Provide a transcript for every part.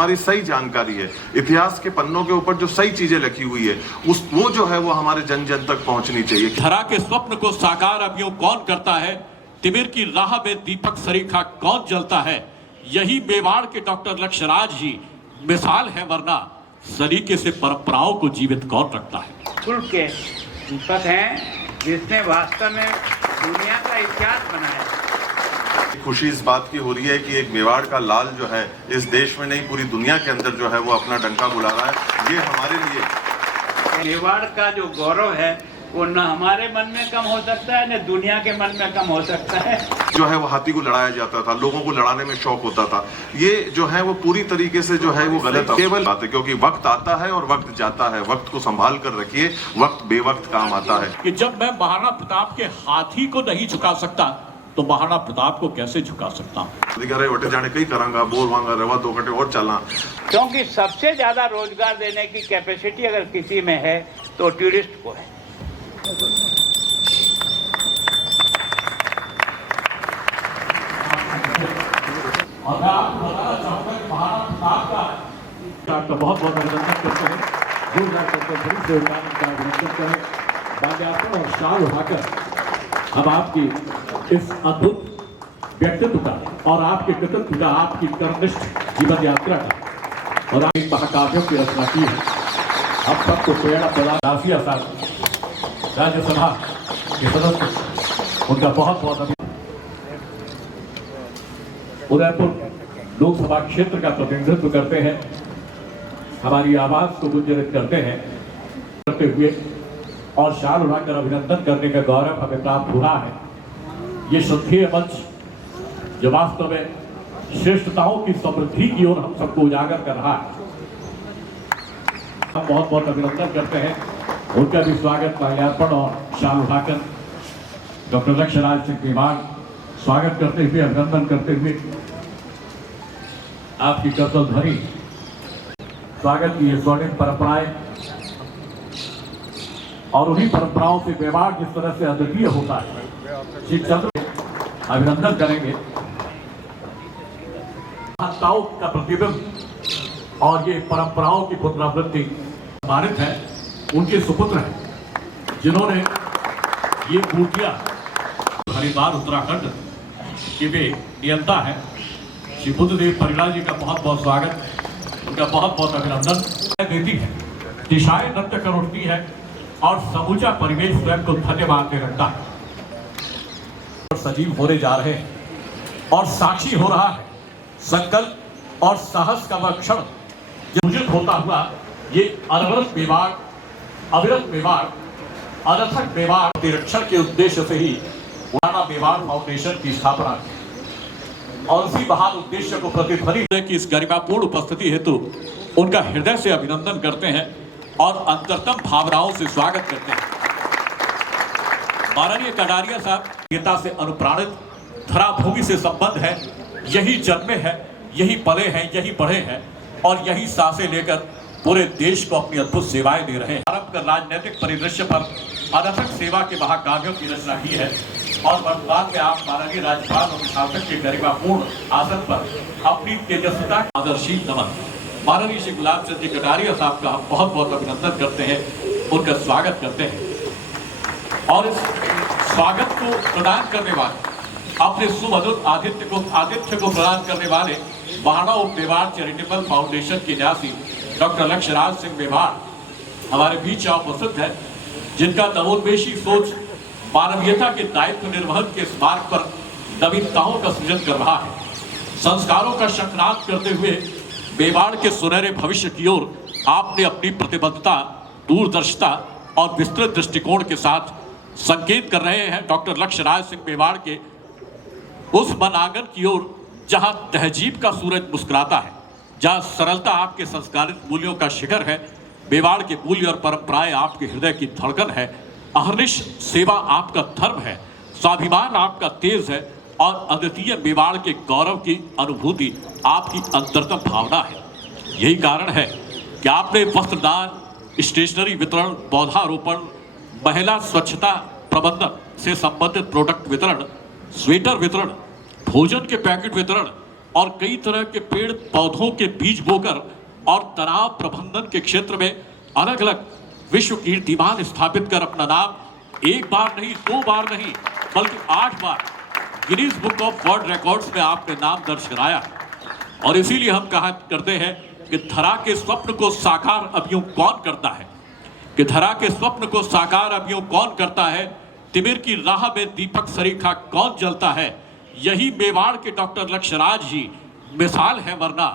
हमारी सही जानकारी है, इतिहास के पन्नों के ऊपर जो सही चीजें लिखी हुई है वो जो है वो हमारे जन जन तक पहुंचनी चाहिए। धरा के स्वप्न को साकार अब यूं कौन करता है, तिमिर की राह में दीपक सरीखा कौन जलता है, यही मेवाड़ के डॉक्टर लक्ष्यराज ही मिसाल है, वरना सलीके से परंपराओं को जीवित कौन रखता है। कुल के दीपक हैं जिसने वास्तव में दुनिया का इतिहास बनाया। खुशी इस बात की हो रही है कि एक मेवाड़ का लाल जो है इस देश में नहीं पूरी दुनिया के अंदर जो है वो अपना डंका बुला रहा है। ये हमारे लिए मेवाड़ का जो गौरव है वो न हमारे मन में कम हो सकता है, न दुनिया के मन में कम हो सकता है। जो है वो हाथी को लड़ाया जाता था, लोगों को लड़ाने में शौक होता था, ये जो है वो पूरी तरीके से जो है वो गलत केवल बात है, क्योंकि वक्त आता है और वक्त जाता है। वक्त को संभाल कर रखिए, वक्त बेवक्त काम आता है। कि जब मैं महाराणा प्रताप के हाथी को नहीं झुका सकता तो महाराणा प्रताप को कैसे झुका सकता हूँ। वटे जाने कई करांगा, बोल वांगा, रवा 2 घंटे और चलना। क्योंकि सबसे ज्यादा रोजगार देने की कैपेसिटी अगर किसी में है तो टूरिस्ट को है। और मैं आपको बताना चाहूंगा कि महाराणा प्रताप का आपका बहुत बहुत अभिनंदन करते हैं, जोरदार करते हैं, बड़ी से का अभिनंदन करें, माल्यार्पण और शाल उठाकर हम आपकी इस अद्भुत व्यक्तित्व का और आपके कृतित्व का, आपकी कर्मनिष्ठ जीवन यात्रा का और आपकी महाकाव्यों की रचना की है। अब सबको प्रेरणा प्रदान राशिया साहब राज्यसभा के सदस्य, उनका बहुत बहुत अभिनंदन। उदयपुर लोकसभा क्षेत्र का प्रतिनिधित्व करते हैं, हमारी आवाज को गुंजरित करते हैं, करते हुए और शाल उड़ाकर अभिनंदन करने का गौरव हमें प्राप्त हुआ है। ये संघीय मंच जो वास्तव में श्रेष्ठताओं की समृद्धि की ओर हम सबको उजागर कर रहा है, हम बहुत बहुत अभिनंदन करते हैं। उनका भी स्वागत माल्यार्पण और शाल उठाकर डॉक्टर लक्ष्यराज सिंह मेवाड़ स्वागत करते हुए, अभिनंदन करते हुए आपकी कर्तव्य ध्वनि स्वागत की ये स्वर्णिम परंपराएं और उन्हीं परंपराओं से मेवाड़ जिस तरह से अद्वितीय होता है, श्री चंद्र अभिनंदन करेंगे। महत्ताओं का प्रतिबिंब और ये परंपराओं की पुनरावृत्ति सम्मानित है, उनके सुपुत्र हैं जिन्होंने ये मूर्तियां हरिद्वार उत्तराखंड के वे नियंता है श्री बुद्धदेव परिड़ा जी का बहुत बहुत स्वागत, उनका बहुत बहुत अभिनंदन देती है। दिशाएं नृत्य कर उठती है और समूचा परिवेश स्वयं को धन्यवाद दे रखता है। सजीव होने जा रहे हैं और साक्षी हो रहा है संकल्प और साहस का वह क्षण जो होता हुआ ये अनवरत मेवाड़, अविरत मेवाड़, अनथक मेवाड़ के रक्षण के उद्देश्य से ही महाराणा मेवाड़ फाउंडेशन की स्थापना की और उसी महान उद्देश्य को प्रतिध्वनि की इस गरिमापूर्ण उपस्थिति हेतु उनका हृदय से अभिनंदन करते हैं और अंतरतम भावनाओं से स्वागत करते हैं। माननीय कटारिया साहब नेता से अनुप्राणित, धरा भूमि से संबंध है, यही जन्मे हैं, यही पले हैं, यही बढ़े हैं और यही सांसें लेकर पूरे देश को अपनी अद्भुत सेवाएं दे रहे हैं। भारत का राजनीतिक परिदृश्य पर अनथक सेवा के महाकाव्यों की रचना की है और वर्तमान में आप माननीय राज्यपाल और शासक के गरिमापूर्ण आसन पर अपनी तेजस्विता आदर्शी नमन माननीय श्री गुलाब चंद जी कटारिया साहब का हम बहुत बहुत अभिनंदन करते हैं, उनका स्वागत करते हैं और इस स्वागत को प्रदान करने वाले, अपने सुमधुर आतिथ्य को प्रदान करने वाले महाराणा उप मेवाड़ चैरिटेबल फाउंडेशन के न्यासी डॉक्टर लक्ष्यराज सिंह मेवाड़ हमारे बीच उपस्थित है, जिनका नवोन्मेषी सोच मानवीयता के दायित्व निर्वहन के इस मार्ग पर नवीनताओं का सृजन कर रहा है। संस्कारों का शंखनाद करते हुए मेवाड़ के सुनहरे भविष्य की ओर आपने अपनी प्रतिबद्धता, दूरदर्शिता और विस्तृत दृष्टिकोण के साथ संकेत कर रहे हैं डॉक्टर लक्ष्यराज सिंह मेवाड़ के उस वनांगन की ओर जहां तहजीब का सूरज मुस्कुराता है, जहां सरलता आपके संस्कारित मूल्यों का शिखर है, मेवाड़ के मूल्य और परंपराएं आपके हृदय की धड़कन है, अहर्निश सेवा आपका धर्म है, स्वाभिमान आपका तेज है और अद्वितीय मेवाड़ के गौरव की अनुभूति आपकी अंतरतम भावना है। यही कारण है कि आपने वस्त्रदान, स्टेशनरी वितरण, पौधारोपण, महिला स्वच्छता प्रबंधन से संबंधित प्रोडक्ट वितरण, स्वेटर वितरण, भोजन के पैकेट वितरण, और कई तरह के पेड़ पौधों के बीज बोकर और तनाव प्रबंधन के क्षेत्र में अलग अलग विश्व कीर्तिमान स्थापित कर अपना नाम एक बार नहीं, 2 बार नहीं, बल्कि 8 बार Guinness book of world records में आपने नाम दर्ज कराया। और इसीलिए हम कहा करते हैं कि धरा के स्वप्न को साकार अब यूं कौन करता है, कि धरा के स्वप्न को साकार अब यूं कौन करता है, तिमिर की राह में दीपक सरीखा कौन जलता है, यही मेवाड़ के डॉक्टर लक्ष्यराज जी मिसाल है, वरना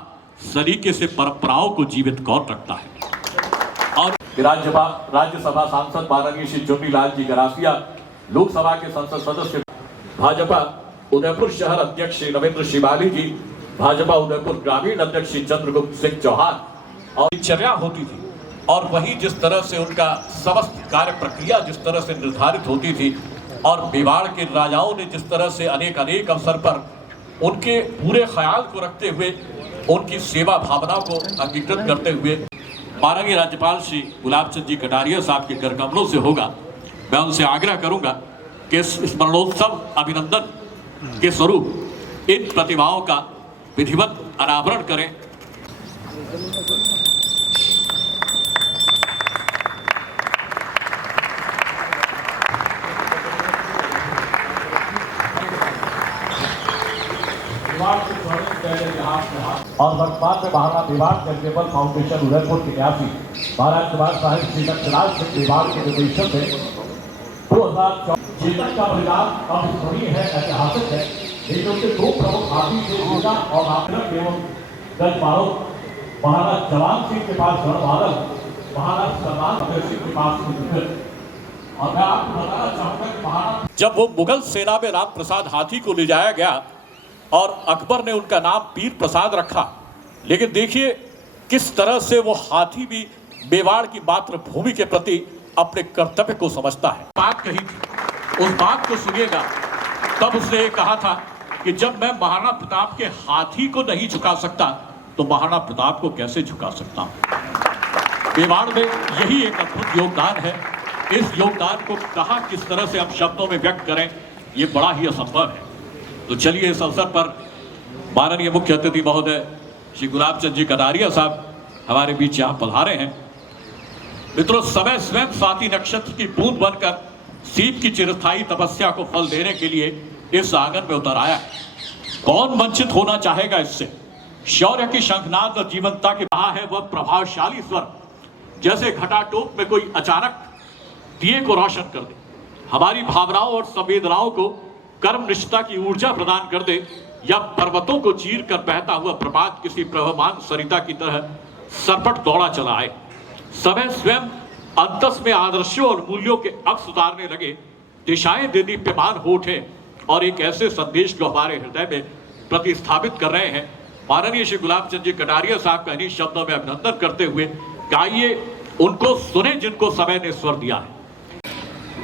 सलीके से परंपराओं को जीवित कौन रखता है। और राज्यसभा सांसद माननीय श्री चुन्नीलाल जी गरासिया, लोकसभा के संसद सदस्य भाजपा उदयपुर शहर अध्यक्ष श्री रविंद्र शिवाली जी, भाजपा उदयपुर ग्रामीण अध्यक्ष श्री चंद्रगुप्त सिंह चौहान, और दिनचर्या होती थी और वही जिस तरह से उनका समस्त कार्य प्रक्रिया जिस तरह से निर्धारित होती थी और मेवाड़ के राजाओं ने जिस तरह से अनेक अवसर पर उनके पूरे ख्याल को रखते हुए उनकी सेवा भावना को अंगीकृत करते हुए माननीय राज्यपाल श्री गुलाब चंद जी कटारिया साहब के कर कमलों से होगा, मैं उनसे आग्रह करूंगा कि स्मरणोत्सव अभिनंदन के स्वरूप इन प्रतिभाओं का विधिवत अनावरण करें। और वर्तमान में महाराणा मेवाड़ चैरिटेबल फाउंडेशन उदयपुर के न्यासी महाराज कुमार साहिब श्री लक्ष्यराज सिंह मेवाड़ के निर्देशन में 2014 चेतन का बलिदान अविस्मरणीय है, ऐतिहासिक है। लेकिन उनके 2 प्रमुख हाथी थे जीता और आक्रमक एवं गजपारों महाराज जवान सिंह के पास गढ़वादल, महाराज सलमान सिंह के पास और मैं आपको बताना चाहूंगा कि महाराज जब वो मुगल सेना में राम प्रसाद हाथी को ले जाया गया और अकबर ने उनका नाम पीर प्रसाद रखा, लेकिन देखिए किस तरह से वो हाथी भी मेवाड़ की मातृभूमि के प्रति अपने कर्तव्य को समझता है। बात कही थी, उस बात को सुनिएगा। तब उसने कहा था कि जब मैं महाराणा प्रताप के हाथी को नहीं झुका सकता तो महाराणा प्रताप को कैसे झुका सकता हूं। मेवाड़ में यही एक अद्भुत योगदान है। इस योगदान को कहाँ किस तरह से हम शब्दों में व्यक्त करें, ये बड़ा ही असंभव है। तो चलिए इस अवसर पर माननीय मुख्य अतिथि महोदय श्री गुलाब चंद जी कटारिया साहब हमारे बीच यहाँ पधारे हैं। मित्रों, समय स्वयं स्वाति नक्षत्र की बूंद बनकर सीप की चिरस्थायी तपस्या को फल देने के लिए इस आंगन में उतर आया है। कौन वंचित होना चाहेगा इससे। शौर्य की शंखनाद और जीवंतता की कहा है वह प्रभावशाली स्वर, जैसे घटाटोप में कोई अचानक दिए को रोशन कर दे, हमारी भावनाओं और संवेदनाओं को कर्म निष्ठा की ऊर्जा प्रदान कर दे, या पर्वतों को चीर कर बहता हुआ प्रपात किसी प्रवहमान सरिता की तरह सरपट दौड़ा चला आए। समय स्वयं अंतस में आदर्शों और मूल्यों के अक्स उतारने लगे, दिशाएं दीप्यमान हो उठे और एक ऐसे संदेश को हमारे हृदय में प्रतिस्थापित कर रहे हैं। माननीय श्री गुलाब चंद जी कटारिया साहब का इन्हीं शब्दों में अभिनंदन करते हुए आइए उनको सुने जिनको समय ने स्वर दिया है।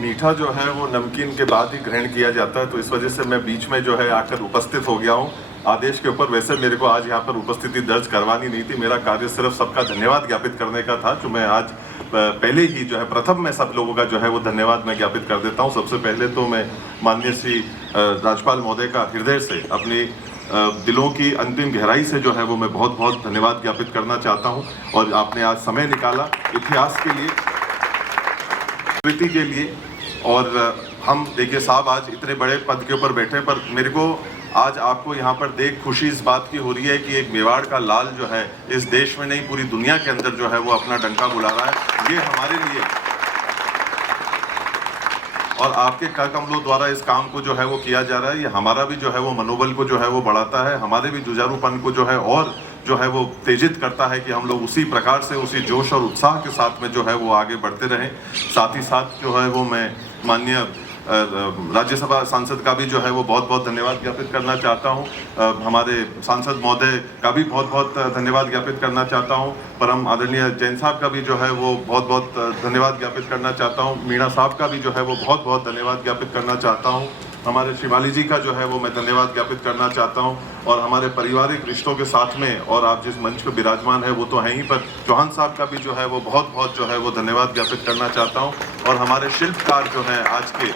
मीठा जो है वो नमकीन के बाद ही ग्रहण किया जाता है, तो इस वजह से मैं बीच में जो है आकर उपस्थित हो गया हूँ। आदेश के ऊपर वैसे मेरे को आज यहाँ पर उपस्थिति दर्ज करवानी नहीं थी, मेरा कार्य सिर्फ सबका धन्यवाद ज्ञापित करने का था, जो मैं आज पहले ही जो है प्रथम में सब लोगों का जो है वो धन्यवाद मैं ज्ञापित कर देता हूँ। सबसे पहले तो मैं माननीय श्री राज्यपाल महोदय का हृदय से, अपनी दिलों की अंतिम गहराई से जो है वो मैं बहुत बहुत धन्यवाद ज्ञापित करना चाहता हूँ। और आपने आज समय निकाला इतिहास के लिए, कृति के लिए। और हम देखिए साहब आज इतने बड़े पद के ऊपर बैठे, पर मेरे को आज आपको यहाँ पर देख खुशी इस बात की हो रही है कि एक मेवाड़ का लाल जो है इस देश में नहीं पूरी दुनिया के अंदर जो है वो अपना डंका बुला रहा है। ये हमारे लिए और आपके कर कमलों द्वारा इस काम को जो है वो किया जा रहा है, ये हमारा भी जो है वो मनोबल को जो है वो बढ़ाता है, हमारे भी जुझारूपन को जो है और जो है वो तेजित करता है कि हम लोग उसी प्रकार से, उसी जोश और उत्साह के साथ में जो है वो आगे बढ़ते रहें। साथ ही साथ जो है वो मैं माननीय राज्यसभा सांसद का भी जो है वो बहुत बहुत धन्यवाद ज्ञापित करना चाहता हूँ। हमारे सांसद महोदय का भी बहुत बहुत धन्यवाद ज्ञापित करना चाहता हूँ। परम आदरणीय जैन साहब का भी जो है वो बहुत बहुत धन्यवाद ज्ञापित करना चाहता हूँ। मीणा साहब का भी जो है वो बहुत बहुत धन्यवाद ज्ञापित करना चाहता हूँ। हमारे शिवाली जी का जो है वो मैं धन्यवाद ज्ञापित करना चाहता हूँ। और हमारे पारिवारिक रिश्तों के साथ में, और आप जिस मंच पर विराजमान है वो तो हैं ही, पर चौहान साहब का भी जो है वो बहुत बहुत जो है वो धन्यवाद ज्ञापित करना चाहता हूँ। और हमारे शिल्पकार जो हैं आज के,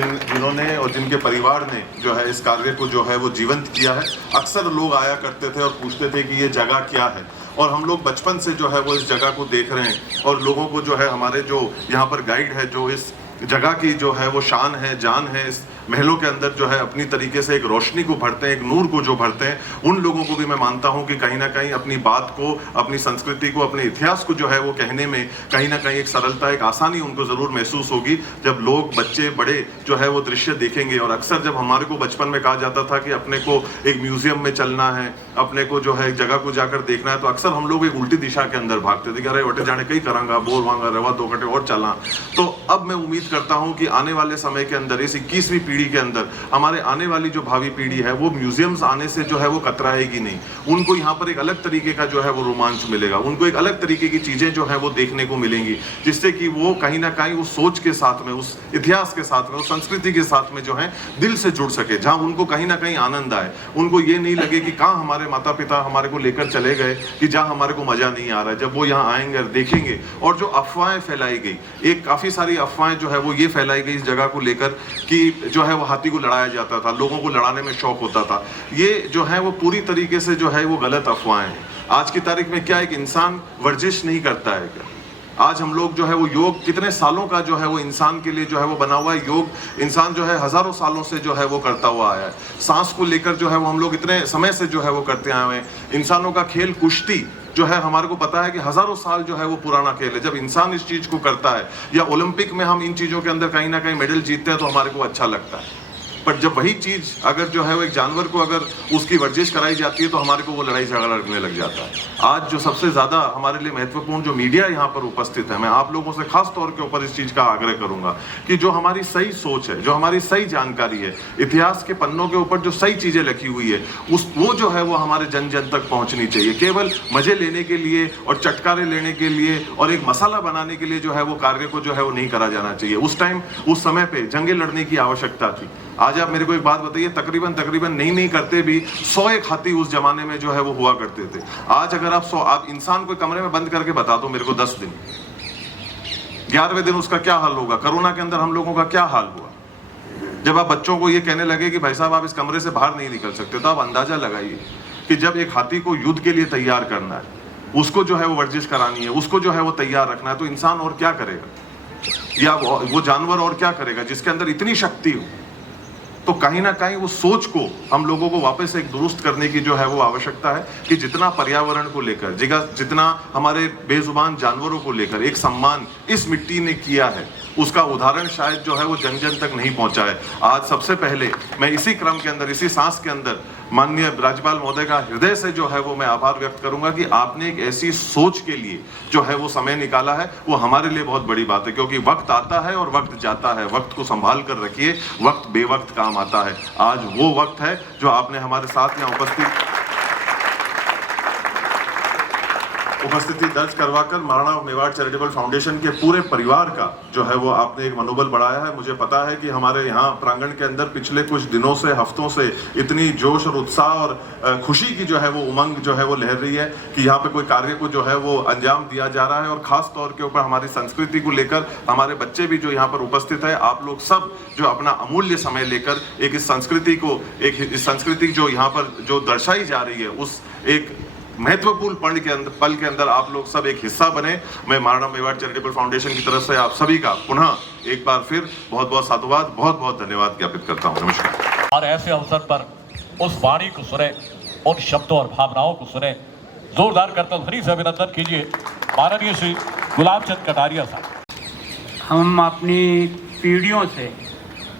जिन्होंने और जिनके परिवार ने जो है इस कार्य को जो है वो जीवंत किया है। अक्सर लोग आया करते थे और पूछते थे कि ये जगह क्या है, और हम लोग बचपन से जो है वो इस जगह को देख रहे हैं और लोगों को जो है हमारे जो यहाँ पर गाइड है जो इस जगह की जो है वो शान है, जान है, इस महलों के अंदर जो है अपनी तरीके से एक रोशनी को भरते हैं, एक नूर को जो भरते हैं, उन लोगों को भी मैं मानता हूं कि कहीं ना कहीं अपनी बात को, अपनी संस्कृति को, अपने इतिहास को जो है वो कहने में कहीं ना कहीं एक सरलता, एक आसानी उनको जरूर महसूस होगी जब लोग, बच्चे, बड़े जो है वो दृश्य देखेंगे। और अक्सर जब हमारे को बचपन में कहा जाता था कि अपने को एक म्यूजियम में चलना है, अपने को जो है एक जगह को जाकर देखना है, तो अक्सर हम लोग एक उल्टी दिशा के अंदर भागते थे कि अरे वटे जाने कहीं करांगा, बोल वांगा, रवा 2 घंटे और चलना। तो अब मैं उम्मीद करता हूं कि आने वाले समय के अंदर, इस 21वीं पीढ़ी के अंदर, हमारे आने वाली जो भावी पीढ़ी है वो म्यूजियम्स आने से जो है वो कतराएगी नहीं। उनको यहाँ पर एक अलग तरीके का जो है वो रोमांच मिलेगा, उनको एक अलग तरीके की चीजें जो है वो देखने को मिलेंगी, जिससे कि वो कहीं ना कहीं उस सोच के साथ में, उस इतिहास के साथ में, उस संस्कृति के साथ में जो है दिल से जुड़ सके, जहां उनको कहीं ना कहीं आनंद आए। उनको ये नहीं लगे कि कहाँ हमारे माता पिता हमारे को लेकर चले गए, कि जहाँ हमारे को मजा नहीं आ रहा है। जब वो यहाँ आएंगे और देखेंगे, और जो अफवाहें फैलाई गई, एक काफी सारी अफवाहें जो है वो ये फैलाई गई इस जगह को लेकर कि जो है वो हाथी को लड़ाया जाता था, लोगों को लड़ाने में शौक होता था। ये जो है वो पूरी तरीके से जो है वो गलत अफवाहें हैं। आज की तारीख में क्या एक इंसान वर्जिश नहीं करता है क्या? आज हम लोग जो है वो योग कितने सालों का जो है वो इंसान के लिए जो है वो बना हुआ है। योग इंसान जो है हजारों सालों से जो है वो करता हुआ आया है। सांस को लेकर जो है वो हम लोग इतने समय से जो है वो करते आए हैं। इंसानों का खेल कुश्ती जो है हमारे को पता है कि हजारों साल जो है वो पुराना खेल है। जब इंसान इस चीज को करता है, या ओलंपिक में हम इन चीजों के अंदर कहीं ना कहीं मेडल जीतते हैं तो हमारे को अच्छा लगता है। पर जब वही चीज अगर जो है वो एक जानवर को अगर उसकी वर्जिश कराई जाती है तो हमारे को वो लड़ाई झगड़ा लगने लग जाता है। आज जो सबसे ज्यादा हमारे लिए महत्वपूर्ण जो मीडिया यहाँ पर उपस्थित है, मैं आप लोगों से खास तौर के ऊपर इस चीज का आग्रह करूंगा कि जो हमारी सही सोच है, जो हमारी सही जानकारी है, इतिहास के पन्नों के ऊपर जो सही चीजें लिखी हुई है, वो जो है वो हमारे जन जन तक पहुंचनी चाहिए। केवल मजे लेने के लिए और चटकारे लेने के लिए और एक मसाला बनाने के लिए जो है वो कार्य को जो है वो नहीं करा जाना चाहिए। उस टाइम, उस समय पे जंगे लड़ने की आवश्यकता थी। आज आप मेरे को एक बात बताइए, तकरीबन नहीं करते भी 100 हाथी उस जमाने में जो है वो हुआ करते थे। आज अगर आप इंसान को कमरे में बंद करके बता दो मेरे को 10 दिन, 11वें दिन उसका क्या हाल होगा। कोरोना के अंदर हम लोगों का क्या हाल हुआ। जब आप बच्चों को ये कहने लगे कि भाई साहब आप इस कमरे से बाहर नहीं निकल सकते, तो आप अंदाजा लगाइए कि जब एक हाथी को युद्ध के लिए तैयार करना है, उसको जो है वो वर्जिश करानी है, उसको जो है वो तैयार रखना है, तो इंसान और क्या करेगा, या वो जानवर और क्या करेगा जिसके अंदर इतनी शक्ति हो। तो कहीं ना कहीं उस सोच को हम लोगों को वापस एक दुरुस्त करने की जो है वो आवश्यकता है कि जितना पर्यावरण को लेकर, जितना हमारे बेजुबान जानवरों को लेकर एक सम्मान इस मिट्टी ने किया है, उसका उदाहरण शायद जो है वो जन जन तक नहीं पहुंचा है। आज सबसे पहले मैं इसी क्रम के अंदर, इसी सांस के अंदर माननीय राज्यपाल महोदय का हृदय से जो है वो मैं आभार व्यक्त करूंगा कि आपने एक ऐसी सोच के लिए जो है वो समय निकाला है। वो हमारे लिए बहुत बड़ी बात है, क्योंकि वक्त आता है और वक्त जाता है। वक्त को संभाल कर रखिए, वक्त बेवक्त काम आता है। आज वो वक्त है जो आपने हमारे साथ यहाँ उपस्थिति दर्ज करवाकर महाराणा मेवाड़ चैरिटेबल फाउंडेशन के पूरे परिवार का जो है वो आपने एक मनोबल बढ़ाया है। मुझे पता है कि हमारे यहाँ प्रांगण के अंदर पिछले कुछ दिनों से, हफ्तों से इतनी जोश और उत्साह और खुशी की जो है वो उमंग जो है वो लहर रही है कि यहाँ पे कोई कार्य को जो है वो अंजाम दिया जा रहा है। और खास तौर के ऊपर हमारी संस्कृति को लेकर हमारे बच्चे भी जो यहाँ पर उपस्थित है, आप लोग सब जो अपना अमूल्य समय लेकर एक इस संस्कृति जो यहाँ पर जो दर्शाई जा रही है, उस एक महत्वपूर्ण पल के अंदर आप लोग सब एक हिस्सा बने। मैं महाराणा मेवाड़ चैरिटेबल फाउंडेशन की तरफ से आप सभी का पुनः एक बार फिर बहुत बहुत साधुवाद, बहुत बहुत धन्यवाद ज्ञापित करता हूँ। नमस्कार। और ऐसे अवसर पर उस वाणी को सुने, उन शब्दों और भावनाओं को सुने। जोरदार करतल ध्वनि से अभिनंदन कीजिए माननीय श्री गुलाब चंद कटारिया साहब। हम अपनी पीढ़ियों से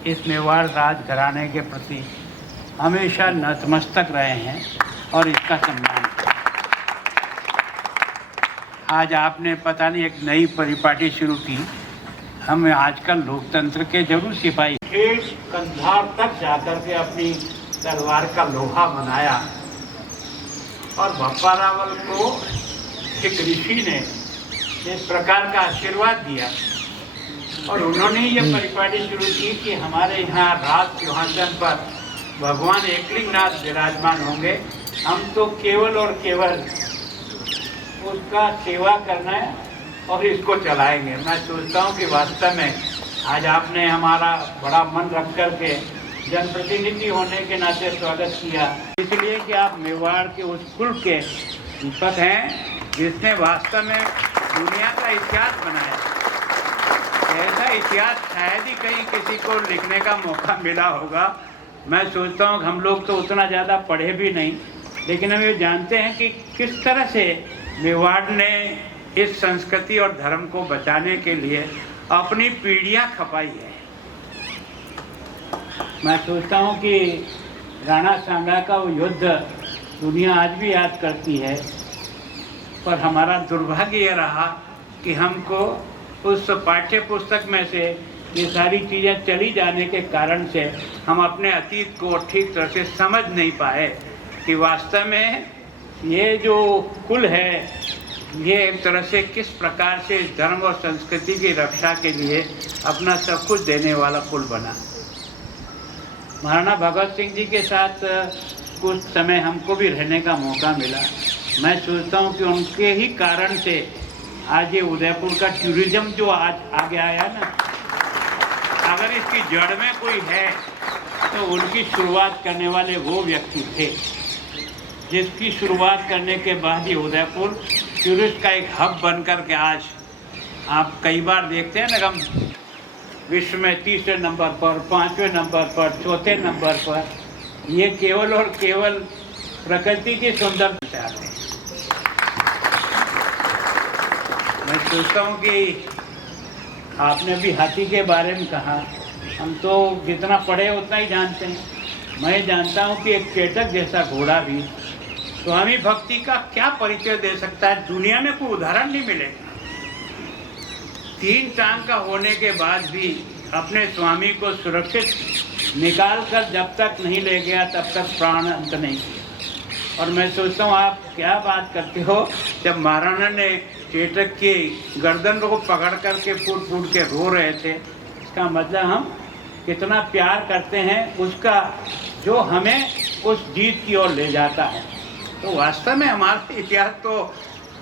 इस मेवाड़ राज घराने के प्रति हमेशा नतमस्तक रहे हैं और इसका सम्मान। आज आपने पता नहीं एक नई परिपाटी शुरू की। हम आजकल लोकतंत्र के जरूर सिपाही, कंधार तक जाकर के अपनी तलवार का लोहा बनाया और भप्पा रावल को एक ऋषि ने इस प्रकार का आशीर्वाद दिया और उन्होंने ये परिपाटी शुरू की कि हमारे यहाँ राज सिंहासन पर भगवान एकलिंगनाथ विराजमान होंगे। हम तो केवल और केवल उसका सेवा करना है और इसको चलाएंगे। मैं सोचता हूँ कि वास्तव में आज आपने हमारा बड़ा मन रख करके जनप्रतिनिधि होने के नाते स्वागत किया, इसलिए कि आप मेवाड़ के उस कुल के संपत हैं जिसने वास्तव में दुनिया का इतिहास बनाया। ऐसा इतिहास शायद ही कहीं किसी को लिखने का मौका मिला होगा। मैं सोचता हूँ हम लोग तो उतना ज़्यादा पढ़े भी नहीं, लेकिन हम ये जानते हैं कि किस तरह से मेवाड़ ने इस संस्कृति और धर्म को बचाने के लिए अपनी पीढ़ियाँ खपाई है। मैं सोचता हूँ कि राणा सांगा का वो युद्ध दुनिया आज भी याद करती है, पर हमारा दुर्भाग्य ये रहा कि हमको उस पाठ्य पुस्तक में से ये सारी चीज़ें चली जाने के कारण से हम अपने अतीत को ठीक तरह से समझ नहीं पाए कि वास्तव में ये जो कुल है ये एक तरह से किस प्रकार से धर्म और संस्कृति की रक्षा के लिए अपना सब कुछ देने वाला कुल बना। महाराणा भगत सिंह जी के साथ कुछ समय हमको भी रहने का मौका मिला। मैं सोचता हूँ कि उनके ही कारण से आज ये उदयपुर का टूरिज्म जो आज आगे आया ना, अगर इसकी जड़ में कोई है तो उनकी शुरुआत करने वाले वो व्यक्ति थे, जिसकी शुरुआत करने के बाद ही उदयपुर टूरिस्ट का एक हब बनकर के आज आप कई बार देखते हैं ना, हम विश्व में तीसरे नंबर पर, पाँचवें नंबर पर, चौथे नंबर पर, ये केवल और केवल प्रकृति की सुंदरता से आते हैं। मैं सोचता हूँ कि आपने भी हाथी के बारे में कहा, हम तो जितना पढ़े उतना ही जानते हैं। मैं जानता हूँ कि एक चेतक जैसा घोड़ा भी स्वामी भक्ति का क्या परिचय दे सकता है, दुनिया में कोई उदाहरण नहीं मिलेगा। 3 टांग का होने के बाद भी अपने स्वामी को सुरक्षित निकाल कर जब तक नहीं ले गया तब तक प्राण अंत नहीं किया। और मैं सोचता हूँ आप क्या बात करते हो, जब महाराणा ने चेतक की गर्दन को पकड़ करके फूट फूट के रो रहे थे, इसका मतलब हम कितना प्यार करते हैं उसका, जो हमें उस जीत की ओर ले जाता है। तो वास्तव में हमारा इतिहास तो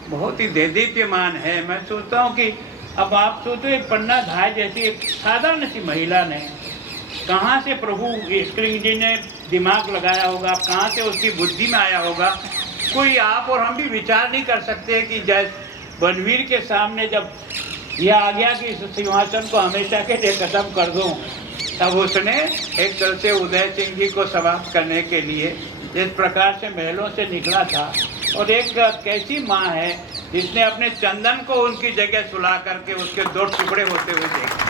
बहुत ही देदीप्यमान है। मैं सोचता हूँ कि अब आप सोचो एक पन्ना धाय जैसी एक साधारण सी महिला ने कहाँ से प्रभु स्प्रिंग जी ने दिमाग लगाया होगा, कहाँ से उसकी बुद्धि में आया होगा, कोई आप और हम भी विचार नहीं कर सकते कि जैसे बनवीर के सामने जब यह आ गया कि इस सिंहासन को हमेशा के लिए खत्म कर दूं, तब उसने एक तरह से उदय सिंह जी को समाप्त करने के लिए जिस प्रकार से महलों से निकला था, और एक कैसी माँ है जिसने अपने चंदन को उनकी जगह सुला करके उसके 2 टुकड़े होते हुए देखे।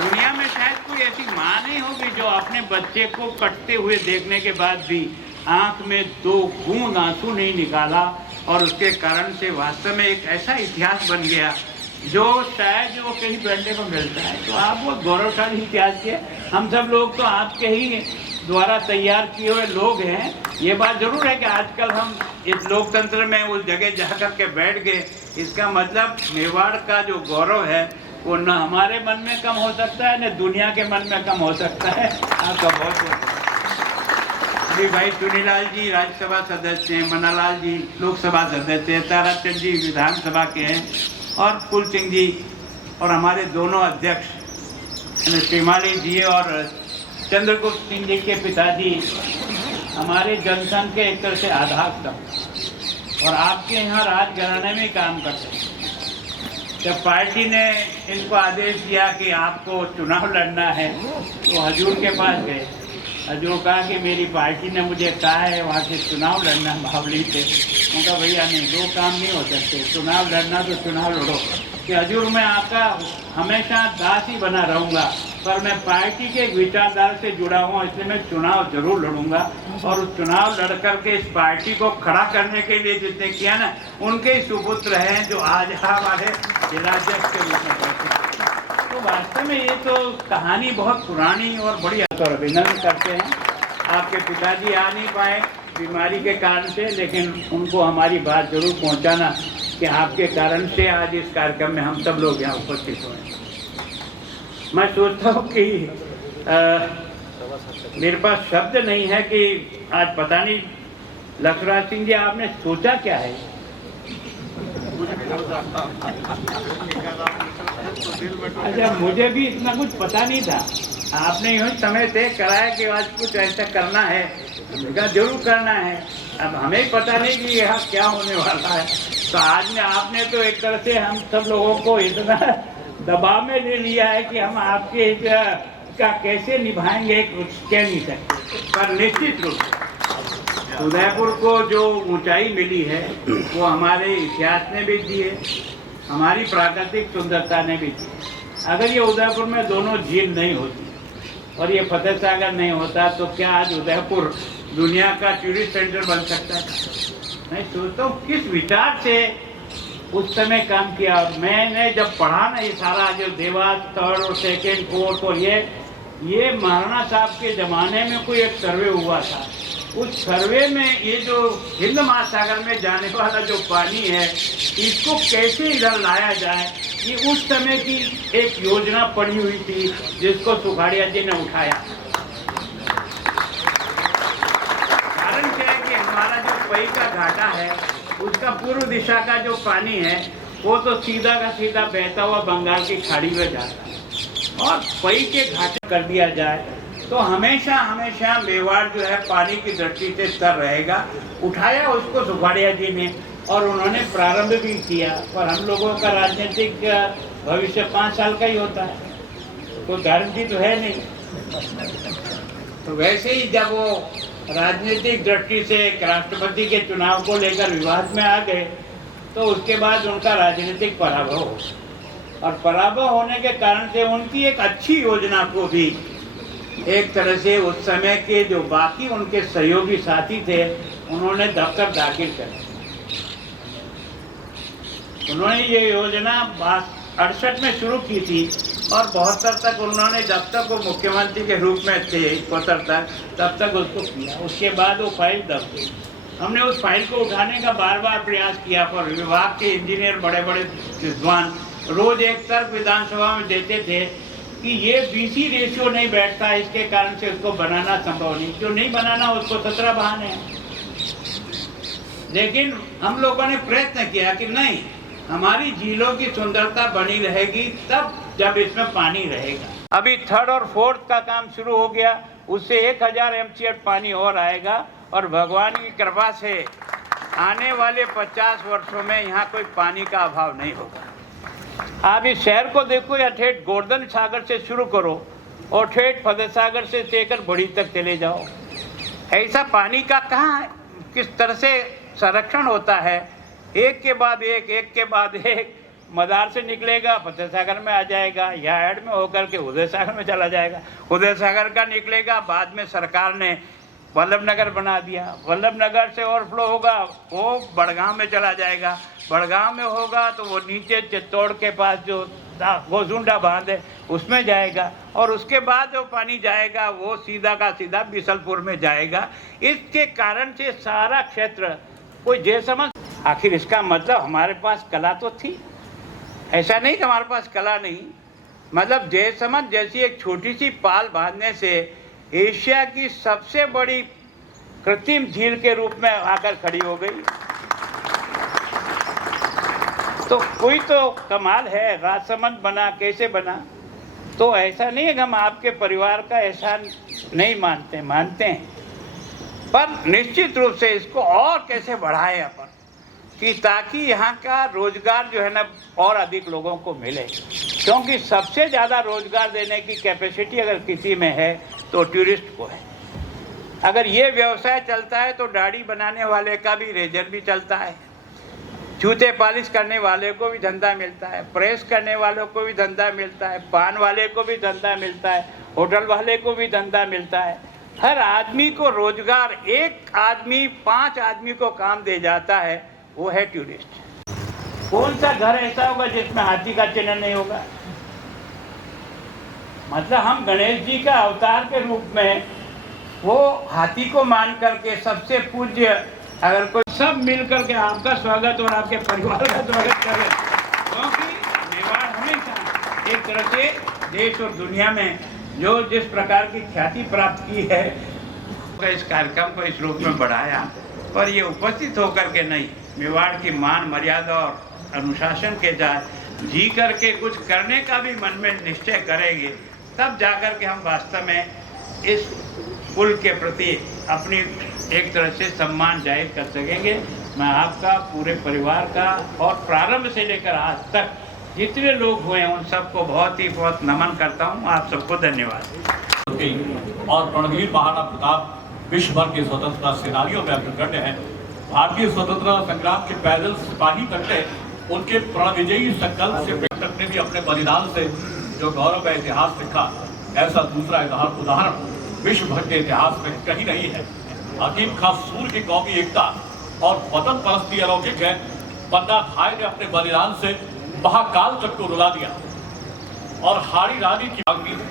दुनिया में शायद कोई ऐसी माँ नहीं होगी जो अपने बच्चे को कटते हुए देखने के बाद भी आंख में 2 बूंद आंसू नहीं निकाला, और उसके कारण से वास्तव में एक ऐसा इतिहास बन गया जो शायद वो कहीं पढ़ने को मिलता है। तो आप बहुत गौरवशाली इतिहास के, हम सब लोग तो आपके ही द्वारा तैयार किए हुए लोग हैं। ये बात जरूर है कि आजकल हम इस लोकतंत्र में उस जगह जा कर के बैठ गए, इसका मतलब मेवाड़ का जो गौरव है वो न हमारे मन में कम हो सकता है, न दुनिया के मन में कम हो सकता है। आपका बहुत बहुत अभी भाई चुनीलाल जी राज्यसभा सदस्य हैं, मन्नालाल जी लोकसभा सदस्य हैं, ताराचंद जी विधानसभा के हैं, और कुल सिंह जी और हमारे दोनों अध्यक्ष श्रीमाली जी और चंद्रगुप्त सिंह जी के पिताजी हमारे जनसंघ के एक तरह से आधार स्तंभ, और आपके यहाँ राजघराने में काम करते हैं। जब पार्टी ने इनको आदेश दिया कि आपको चुनाव लड़ना है तो हजूर के पास गए। हजूर कहा कि मेरी पार्टी ने मुझे कहा है वहाँ से चुनाव लड़ना बावली से। उनका भैया नहीं, 2 काम नहीं हो सकते, चुनाव लड़ना तो चुनाव लड़ो। कि हजूर मैं आपका हमेशा दास ही बना रहूँगा, पर मैं पार्टी के एक विचारधारा से जुड़ा हुआ, इसलिए मैं चुनाव जरूर लड़ूंगा। और उस चुनाव लड़ करके इस पार्टी को खड़ा करने के लिए जिसने किया ना, उनके ही सुपुत्र हैं जो आज हमारे जिलाध्यक्ष के रूप में बैठे। तो वास्तव में ये तो कहानी बहुत पुरानी और बड़ी और अभिनंदन करते हैं। आपके पिताजी आ नहीं पाए बीमारी के कारण से, लेकिन उनको हमारी बात जरूर पहुंचाना कि आपके कारण से आज इस कार्यक्रम में हम सब लोग यहाँ उपस्थित हुए। मैं सोचता हूँ कि मेरे पास शब्द नहीं है कि आज पता नहीं लक्ष्मण सिंह जी आपने सोचा क्या है। अच्छा, मुझे भी इतना कुछ पता नहीं था। आपने यूँ समय तय कराया कि आज कुछ ऐसा करना है, हमने कहा जरूर करना है। अब हमें पता नहीं कि यहाँ क्या होने वाला है। तो आज में आपने तो एक तरह से हम सब लोगों को इतना दबाव में ले लिया है कि हम आपके का कैसे निभाएंगे कुछ कह नहीं सकते। पर निश्चित रूप से उदयपुर को जो ऊंचाई मिली है वो हमारे इतिहास ने भी दी है, हमारी प्राकृतिक सुंदरता ने भी दी। अगर ये उदयपुर में दोनों झील नहीं होती और ये फतेह सागर नहीं होता तो क्या आज उदयपुर दुनिया का टूरिस्ट सेंटर बन सकता है? मैं सोचता हूँ किस विचार से उस समय काम किया। मैंने जब पढ़ा ना ये सारा जो देवास 3rd और 2nd 4th और ये महाराणा साहब के ज़माने में कोई एक सर्वे हुआ था। उस सर्वे में ये जो हिंद महासागर में जाने वाला जो पानी है इसको कैसे इधर लाया जाए, ये उस समय की एक योजना पड़ी हुई थी जिसको सुखाड़िया जी ने उठाया। कारण क्या है कि हमारा जो पई का घाटा है उसका पूर्व दिशा का जो पानी है वो तो सीधा का सीधा बहता हुआ बंगाल की खाड़ी में जाता है और पई के घाटे कर दिया जाए तो हमेशा हमेशा मेवाड़ जो है पानी की दृष्टि से स्तर रहेगा। उठाया उसको सुखाड़िया जी ने और उन्होंने प्रारंभ भी किया। पर हम लोगों का राजनीतिक भविष्य 5 साल का ही होता है, कोई गारंटी तो है नहीं। तो वैसे ही जब वो राजनीतिक दृष्टि से एक राष्ट्रपति के चुनाव को लेकर विवाद में आ गए तो उसके बाद उनका राजनीतिक पराभव हो और पराभव होने के कारण से उनकी एक अच्छी योजना को भी एक तरह से उस समय के जो बाकी उनके सहयोगी साथी थे उन्होंने दफ्तर दाखिल कर। उन्होंने ये योजना 68 में शुरू की थी और 72 तक उन्होंने जब तक वो मुख्यमंत्री के रूप में थे 71 तब तक उसको किया। उसके बाद वो फाइल दब गई। हमने उस फाइल को उठाने का बार बार प्रयास किया पर विभाग के इंजीनियर बड़े बड़े विद्वान रोज एक तर्क विधानसभा में देते थे कि ये BC रेशियो नहीं बैठता, इसके कारण से उसको बनाना संभव नहीं। जो नहीं बनाना उसको 17 बहाने हैं। लेकिन हम लोगों ने प्रयत्न किया कि नहीं, हमारी झीलों की सुंदरता बनी रहेगी तब जब इसमें पानी रहेगा। अभी 3rd और 4th का काम शुरू हो गया, उससे 1000 MCF पानी और आएगा और भगवान की कृपा से आने वाले 50 वर्षों में यहाँ कोई पानी का अभाव नहीं होगा। आप इस शहर को देखो या ठेठ गोवर्धन सागर से शुरू करो और ठेठ फतेह सागर से लेकर बड़ी तक चले जाओ। ऐसा पानी का कहाँ किस तरह से संरक्षण होता है, एक के बाद एक मदार से निकलेगा फतेह सागर में आ जाएगा या ऐड में होकर के उदय सागर में चला जाएगा। उदय सागर का निकलेगा, बाद में सरकार ने वल्लभ नगर बना दिया, वल्लभ नगर से ओवरफ्लो होगा वो बड़गांव में चला जाएगा, बड़गांव में होगा तो वो नीचे चित्तौड़ के पास जो गोजुंडा बांध है उसमें जाएगा और उसके बाद जो पानी जाएगा वो सीधा का सीधा बिसलपुर में जाएगा। इसके कारण से सारा क्षेत्र कोई जे समझ। आखिर इसका मतलब हमारे पास कला तो थी, ऐसा नहीं कि हमारे पास कला नहीं। मतलब जे समझ जैसी एक छोटी सी पाल बांधने से एशिया की सबसे बड़ी कृत्रिम झील के रूप में आकर खड़ी हो गई। तो कोई तो कमाल है। राजसमंद बना, कैसे बना? तो ऐसा नहीं है कि हम आपके परिवार का एहसान नहीं मानते हैं, पर निश्चित रूप से इसको और कैसे बढ़ाए अपन कि ताकि यहाँ का रोजगार जो है ना और अधिक लोगों को मिले। क्योंकि सबसे ज़्यादा रोजगार देने की कैपेसिटी अगर किसी में है तो टूरिस्ट को है। अगर ये व्यवसाय चलता है तो दाढ़ी बनाने वाले का भी रेजर भी चलता है, जूते पॉलिश करने वाले को भी धंधा मिलता है, प्रेस करने वालों को भी धंधा मिलता है, पान वाले को भी धंधा मिलता है, होटल वाले को भी धंधा मिलता है। हर आदमी को रोजगार, एक आदमी 5 आदमी को काम दे जाता है, वो है टूरिस्ट। कौन सा घर ऐसा होगा जिसमें हाथी का चिन्ह नहीं होगा? मतलब हम गणेश जी का अवतार के रूप में वो हाथी को मान करके सबसे पूज्य अगर कोई सब मिल करके आपका स्वागत और आपके परिवार का स्वागत करें, क्योंकि मेवाड़ हमेशा एक तरह से देश और दुनिया में जो जिस प्रकार की ख्याति प्राप्त की है इस कार्यक्रम को इस रूप में बढ़ाया। पर ये उपस्थित होकर के नहीं, मेवाड़ की मान मर्यादा और अनुशासन के जी करके कुछ करने का भी मन में निश्चय करेंगे, तब जाकर के हम वास्तव में इस पुल के प्रति अपनी एक तरह से सम्मान जाहिर कर सकेंगे। मैं आपका, पूरे परिवार का और प्रारंभ से लेकर आज तक जितने लोग हुए हैं उन सबको बहुत नमन करता हूं। आप सबको धन्यवाद। और रणवीर महाराणा प्रताप विश्व भर के स्वतंत्रता सेनानियों में अग्रगण्य हैं। भारतीय स्वतंत्रता संग्राम के पैदल सिपाही तक ने उनके प्रण विजयी संकल्प से तक ने भी अपने बलिदान से जो गौरव का इतिहास लिखा, ऐसा दूसरा उदाहरण विश्व भर के इतिहास में कहीं नहीं है। हकीम खां सूर्य की कौमी एकता और वतन परस्ती अलौकिक है। पन्ना भाई ने अपने बलिदान से महाकाल तक को रुला दिया और हाड़ी रानी की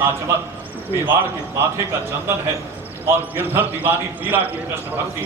आचमन मेवाड़ के माथे का चंदन है और गिरधर दीवानी मीरा की कृष्ण भक्ति।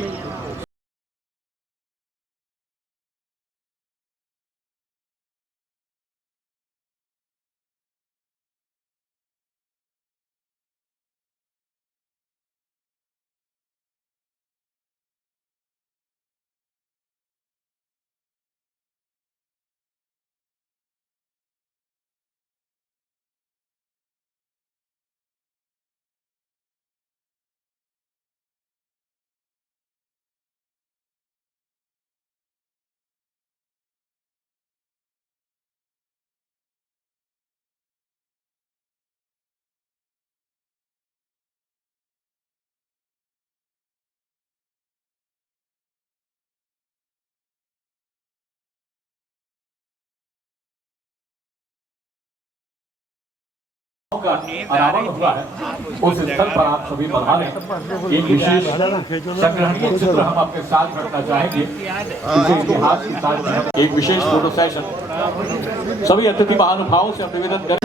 का अनावरण हुआ है, उस स्थल पर आप सभी पधारे। एक विशेष संग्रहणीय चित्र हम आपके साथ रखना चाहेंगे। इसे इतिहास के साथ एक विशेष फोटो सेशन सभी अतिथि महानुभावों से हम निवेदन करें।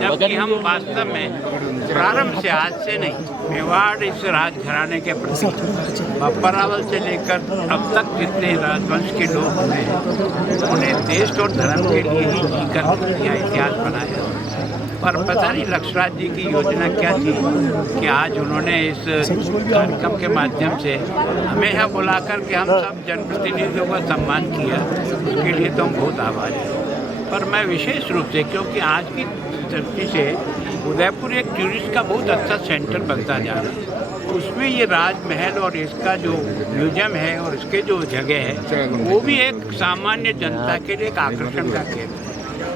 जबकि हम वास्तव में प्रारंभ से, आज से नहीं, मेवाड़ इस राजघराने के प्रति बप्परावल से लेकर अब तक जितने राजवंश के लोग हुए हैं उन्हें देश और धर्म के लिए ही जीकर यह इतिहास बनाया। पर पता नहीं लक्षराज जी की योजना क्या थी कि आज उन्होंने इस कार्यक्रम के माध्यम से हमें यहाँ बुलाकर के हम सब जनप्रतिनिधियों का सम्मान किया, उसके लिए तो हम बहुत आभारी हैं। पर मैं विशेष रूप से, क्योंकि आज की दृष्टि से उदयपुर एक टूरिस्ट का बहुत अच्छा सेंटर बनता जा रहा है, उसमें ये राजमहल और इसका जो म्यूजियम है और इसके जो जगह है वो भी एक सामान्य जनता के लिए एक आकर्षण का केंद्र है।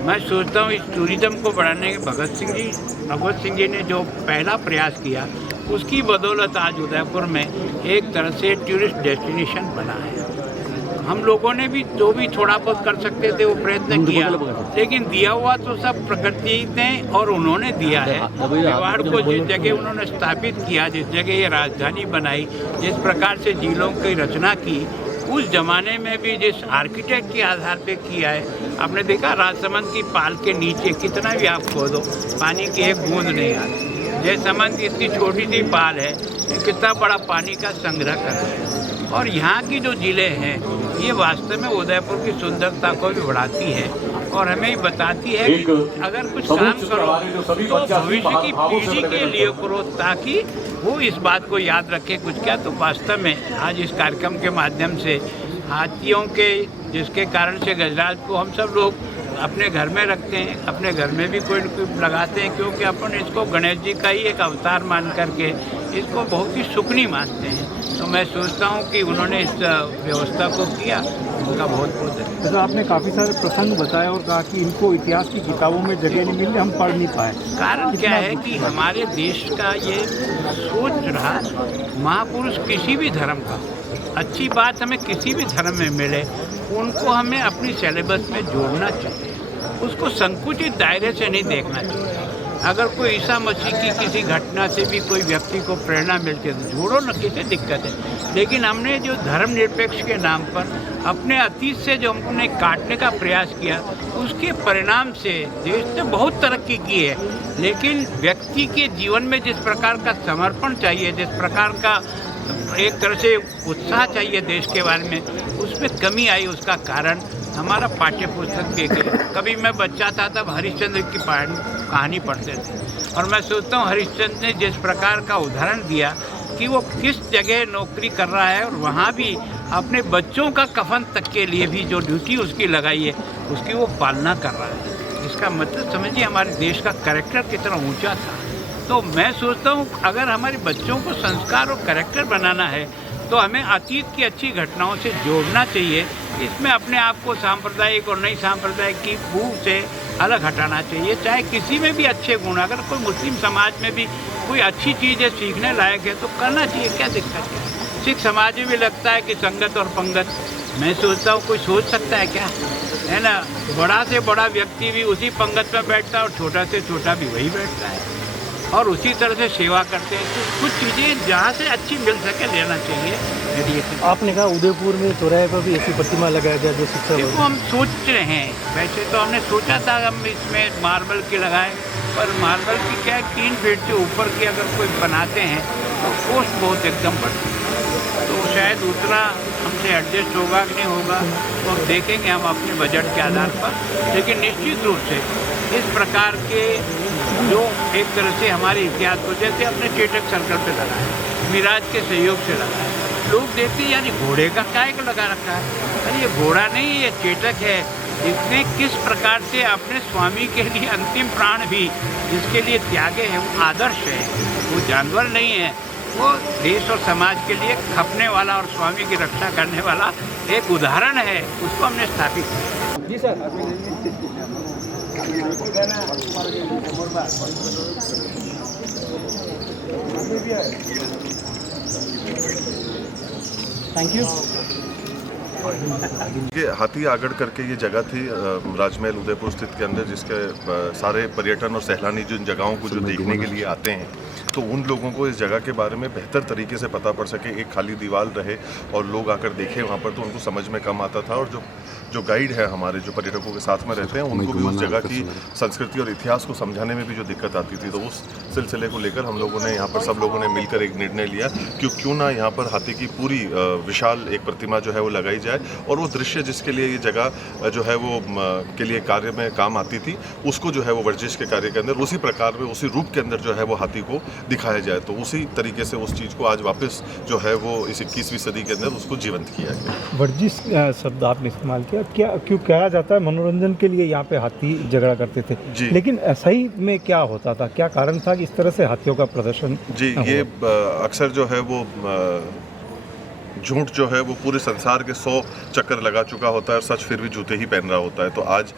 मैं सोचता हूँ इस टूरिज्म को बढ़ाने के भगत सिंह जी ने जो पहला प्रयास किया, उसकी बदौलत आज उदयपुर में एक तरह से टूरिस्ट डेस्टिनेशन बना है। हम लोगों ने भी जो भी थोड़ा बहुत कर सकते थे वो प्रयत्न किया, लेकिन दिया हुआ तो सब प्रकृति ने और उन्होंने दिया है। मेवाड़ को जिस जगह उन्होंने स्थापित किया, जिस जगह ये राजधानी बनाई, जिस प्रकार से झीलों की रचना की, उस जमाने में भी जिस आर्किटेक्ट के आधार पे किया है। आपने देखा राजसमंद की पाल के नीचे कितना भी आप खोदो पानी की एक बूंद नहीं आती। जयसमंद की इतनी छोटी सी पाल है, कितना बड़ा पानी का संग्रह कर रहा है। और यहाँ की जो ज़िले हैं ये वास्तव में उदयपुर की सुंदरता को भी बढ़ाती है और हमें ये बताती है कि अगर कुछ काम करो तो भविष्य की पीढ़ी के लिए करो, ताकि वो इस बात को याद रखे कुछ क्या। तो वास्तव में आज इस कार्यक्रम के माध्यम से हाथियों के, जिसके कारण से गजराज को हम सब लोग अपने घर में रखते हैं, अपने घर में भी कोई लगाते हैं, क्योंकि अपन इसको गणेश जी का ही एक अवतार मान करके इसको बहुत ही सुखनी मानते हैं। तो मैं सोचता हूँ कि उन्होंने इस व्यवस्था को किया, उनका बहुत बहुत धन्यवाद। तो आपने काफ़ी सारे प्रसंग बताए और कहा कि इनको इतिहास की किताबों में जगह नहीं मिली, हम पढ़ नहीं पाए। कारण क्या है कि हमारे देश का ये सोच रहा, महापुरुष किसी भी धर्म का अच्छी बात हमें किसी भी धर्म में मिले, उनको हमें अपनी सिलेबस में जोड़ना चाहिए, उसको संकुचित दायरे से नहीं देखना चाहिए। अगर कोई ईसा मसीह की किसी घटना से भी कोई व्यक्ति को प्रेरणा मिलती है तो जोड़ो न, किसी दिक्कत है। लेकिन हमने जो धर्मनिरपेक्ष के नाम पर अपने अतीत से जो हमने काटने का प्रयास किया, उसके परिणाम से देश ने बहुत तरक्की की है, लेकिन व्यक्ति के जीवन में जिस प्रकार का समर्पण चाहिए, जिस प्रकार का एक तरह से उत्साह चाहिए देश के बारे में, उसमें कमी आई। उसका कारण हमारा पाठ्य पुस्तक भी है। कभी मैं बच्चा था तब हरिश्चंद्र की कहानी पढ़ते थे, और मैं सोचता हूँ हरिश्चंद्र ने जिस प्रकार का उदाहरण दिया कि वो किस जगह नौकरी कर रहा है और वहाँ भी अपने बच्चों का कफन तक के लिए भी जो ड्यूटी उसकी लगाई है उसकी वो पालना कर रहा है। इसका मतलब समझिए हमारे देश का कैरेक्टर कितना ऊंचा था। तो मैं सोचता हूँ अगर हमारे बच्चों को संस्कार और कैरेक्टर बनाना है तो हमें अतीत की अच्छी घटनाओं से जोड़ना चाहिए। इसमें अपने आप को सांप्रदायिक और नई सांप्रदायिक की भूख से अलग हटाना चाहिए। चाहे किसी में भी अच्छे गुण, अगर कोई मुस्लिम समाज में भी कोई अच्छी चीज़ है, सीखने लायक है तो करना चाहिए, क्या दिक्कत है। सिख समाज में भी लगता है कि संगत और पंगत, मैं सोचता हूँ कोई सोच सकता है क्या, है ना। बड़ा से बड़ा व्यक्ति भी उसी पंगत में बैठता है और छोटा से छोटा भी वही बैठता है और उसी तरह से सेवा करते हैं। तो कुछ चीज़ें जहाँ से अच्छी मिल सके लेना चाहिए। यदि आपने कहा उदयपुर में चौराहे पर भी ऐसी प्रतिमा लगाया गया जो शिक्षा देखो हम सोच रहे हैं, वैसे तो हमने सोचा था हम इसमें मार्बल की लगाएं, पर मार्बल की क्या है 3 फीट से ऊपर की अगर कोई बनाते हैं तो कॉस्ट बहुत एकदम बढ़ती है, तो शायद उतना हमसे एडजस्ट होगा कि नहीं होगा तो देखेंगे हम अपने बजट के आधार पर। लेकिन निश्चित रूप से इस प्रकार के जो एक तरह से हमारे इतिहास को, जैसे अपने चेटक सर्कल पे लगा है, मिराज के सहयोग से लगा है, लोग देखते हैं यानी घोड़े का काय को लगा रखा है, अरे ये घोड़ा नहीं ये चेटक है। इसने किस प्रकार से अपने स्वामी के लिए अंतिम प्राण भी जिसके लिए त्यागे हैं वो आदर्श है, वो जानवर नहीं है, वो देश और समाज के लिए खपने वाला और स्वामी की रक्षा करने वाला एक उदाहरण है, उसको हमने स्थापित किया। जी सर। Thank you. ये हाथी आगढ़ करके ये जगह थी राजमहल उदयपुर स्थित के अंदर, जिसके सारे पर्यटन और सैलानी जिन जगहों को जो देखने के लिए आते हैं तो उन लोगों को इस जगह के बारे में बेहतर तरीके से पता पड़ सके। एक खाली दीवार रहे और लोग आकर देखें वहाँ पर, तो उनको समझ में कम आता था। और जो गाइड है हमारे जो पर्यटकों के साथ में रहते हैं उनको भी उस जगह की संस्कृति और इतिहास को समझाने में भी जो दिक्कत आती थी, तो उस सिलसिले को लेकर हम लोगों ने यहाँ पर सब लोगों ने मिलकर एक निर्णय लिया कि क्यों ना यहाँ पर हाथी की पूरी विशाल एक प्रतिमा जो है वो लगाई जाए, और वो दृश्य जिसके लिए ये जगह जो है वो के लिए कार्य में काम आती थी उसको जो है वो वर्जिश के कार्य के अंदर उसी प्रकार में उसी रूप के अंदर जो है वो हाथी को दिखाया जाए। तो उसी तरीके से उस चीज़ को आज वापस जो है वो इस 21वीं सदी के अंदर उसको जीवंत किया गया। वर्जिश शब्द आपने इस्तेमाल किया, क्या क्यों कहा जाता है? मनोरंजन के लिए यहाँ पे हाथी झगड़ा करते थे जी, लेकिन सही में क्या होता था, क्या कारण था कि इस तरह से हाथियों का प्रदर्शन? जी ये अक्सर जो है वो झूठ जो है वो पूरे संसार के 100 चक्कर लगा चुका होता है और सच फिर भी जूते ही पहन रहा होता है। तो आज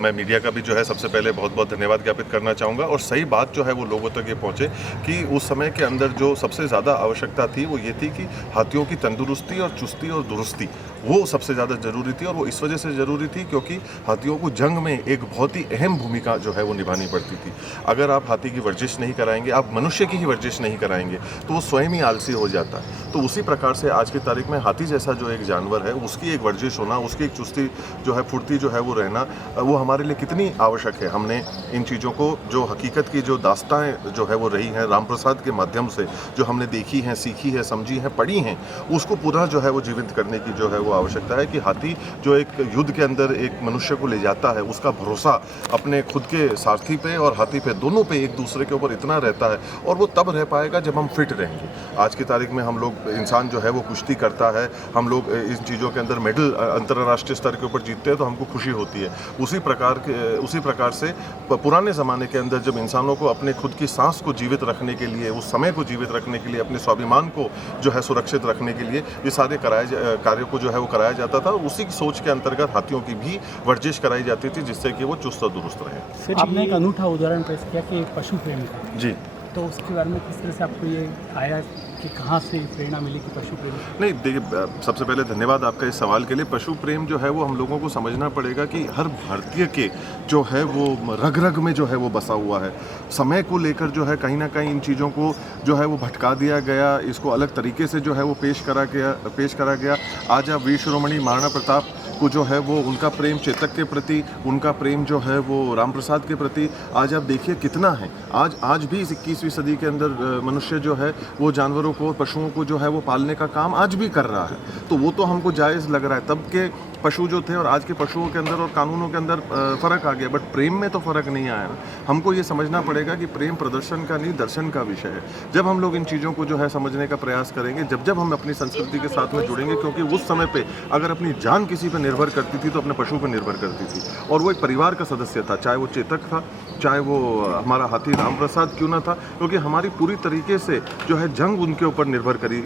मैं मीडिया का भी जो है सबसे पहले बहुत बहुत धन्यवाद ज्ञापित करना चाहूँगा, और सही बात जो है वो लोगों तक ये पहुँचे कि उस समय के अंदर जो सबसे ज़्यादा आवश्यकता थी वो ये थी कि हाथियों की तंदुरुस्ती और चुस्ती और दुरुस्ती वो सबसे ज़्यादा ज़रूरी थी। और वो इस वजह से ज़रूरी थी क्योंकि हाथियों को जंग में एक बहुत ही अहम भूमिका जो है वो निभानी पड़ती थी। अगर आप हाथी की वर्जिश नहीं कराएंगे, आप मनुष्य की ही वर्जिश नहीं कराएंगे तो वो स्वयं ही आलसी हो जाता है। तो उसी प्रकार से आज की तारीख में हाथी जैसा जो एक जानवर है उसकी एक वर्जिश होना, उसकी एक चुस्ती जो है फुर्ती जो है वो रहना, वो हमारे लिए कितनी आवश्यक है। हमने इन चीज़ों को जो हकीकत की जो दास्ताएं जो है वो रही हैं राम प्रसाद के माध्यम से जो हमने देखी हैं, सीखी है, समझी हैं, पढ़ी हैं, उसको पूरा जो है वो जीवित करने की जो है वो आवश्यकता है कि हाथी जो एक युद्ध के अंदर एक मनुष्य को ले जाता है उसका भरोसा अपने खुद के सारथी पे और हाथी पे दोनों पे एक दूसरे के ऊपर इतना रहता है, और वो तब रह पाएगा जब हम फिट रहेंगे। आज की तारीख में हम लोग इंसान जो है वो कुश्ती करता है, हम लोग इन चीज़ों के अंदर मेडल अंतर्राष्ट्रीय स्तर के ऊपर जीतते हैं तो हमको खुशी होती है। उसी प्रकार से पुराने ज़माने के अंदर जब इंसानों को अपने खुद की सांस को जीवित रखने के लिए, उस समय को जीवित रखने के लिए, अपने स्वाभिमान को जो है सुरक्षित रखने के लिए ये सारे कार्यों को जो है वो कराया जाता था। उसी की सोच के अंतर्गत हाथियों की भी वर्जिश कराई जाती थी जिससे कि वो चुस्त और दुरुस्त रहे। आपने एक अनूठा उदाहरण पेश किया कि पशु प्रेम का, जी, तो उसके बारे में किस तरह से आपको ये आया कि कहाँ से प्रेरणा मिली कि पशु प्रेम? नहीं, देखिए सबसे पहले धन्यवाद आपका इस सवाल के लिए। पशु प्रेम जो है वो हम लोगों को समझना पड़ेगा कि हर भारतीय के जो है वो रग रग में जो है वो बसा हुआ है। समय को लेकर जो है कहीं ना कहीं इन चीज़ों को जो है वो भटका दिया गया, इसको अलग तरीके से जो है वो पेश करा गया। आज आप वीर शिरोमणि महाराणा प्रताप को जो है वो उनका प्रेम चेतक के प्रति, उनका प्रेम जो है वो राम प्रसाद के प्रति आज आप देखिए कितना है। आज भी इस 21वीं सदी के अंदर मनुष्य जो है वो जानवरों को, पशुओं को जो है वो पालने का काम आज भी कर रहा है। तो वो तो हमको जायज़ लग रहा है। तब के पशु जो थे और आज के पशुओं के अंदर और कानूनों के अंदर फ़र्क आ गया, बट प्रेम में तो फ़र्क नहीं आया ना। हमको ये समझना पड़ेगा कि प्रेम प्रदर्शन का नहीं, दर्शन का विषय है। जब हम लोग इन चीज़ों को जो है समझने का प्रयास करेंगे, जब हम अपनी संस्कृति के साथ में जुड़ेंगे, क्योंकि उस समय पे अगर अपनी जान किसी पर निर्भर करती थी तो अपने पशु पर निर्भर करती थी, और वो एक परिवार का सदस्य था, चाहे वो चेतक था, चाहे वो हमारा हाथी राम प्रसाद क्यों ना था, क्योंकि हमारी पूरी तरीके से जो है जंग उनके ऊपर निर्भर करी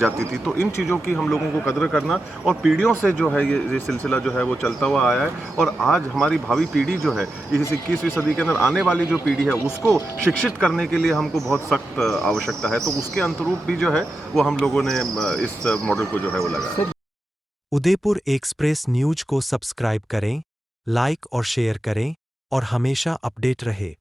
जाती थी। तो इन चीज़ों की हम लोगों को कदर करना, और पीढ़ियों से जो है ये सिलसिला जो है वो चलता हुआ आया है, और आज हमारी भावी पीढ़ी जो है इस 21वीं सदी के अंदर आने वाली जो पीढ़ी है उसको शिक्षित करने के लिए हमको बहुत सख्त आवश्यकता है। तो उसके अंतरूप भी जो है वो हम लोगों ने इस मॉडल को जो है वो लगाया। उदयपुर एक्सप्रेस न्यूज को सब्सक्राइब करें, लाइक और शेयर करें और हमेशा अपडेट रहे।